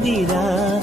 మాదిరా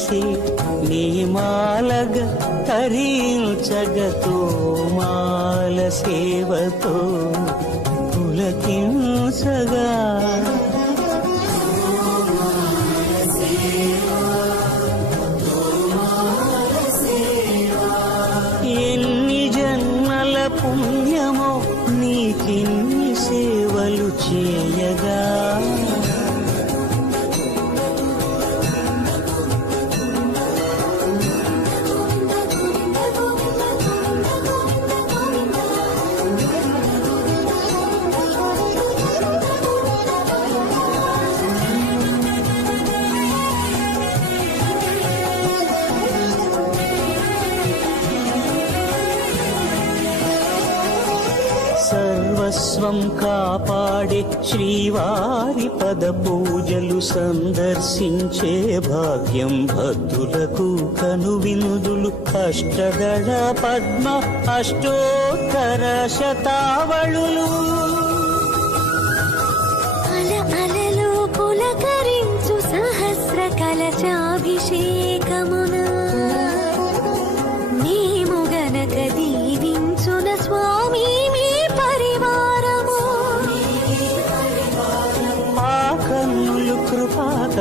విరిసే నీమాలగ తరించగతో మాల సేవతో పులకించగా సర్వస్వం కాపాడే శ్రీవారి పద పూజలు సందర్శించే భాగ్యం భక్తులకు కనువినుదులు. అష్టదళ పద్మ అష్టోత్తర శతావళులు. అల అలలు పులకరించు సహస్ర కలశాభిషేకమున మేము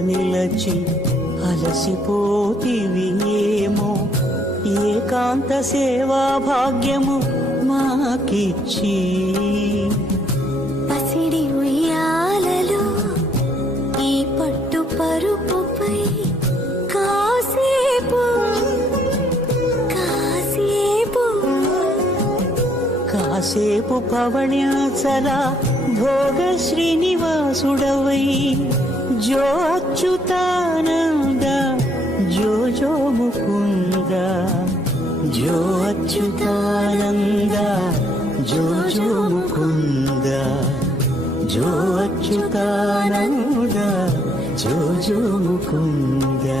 నిలచి అలసిపోతివి ఏమో. ఏకాంత సేవా భాగ్యము మాకిచ్చి సేపు పవణ్యాచల భోగ శ్రీనివాసుడవై జో అచ్యుతానంద జో జో ముకుంద జో అచ్యుతానంద జో జో ముకుంద జో అచ్యుతానంద జో జో ముకుందా.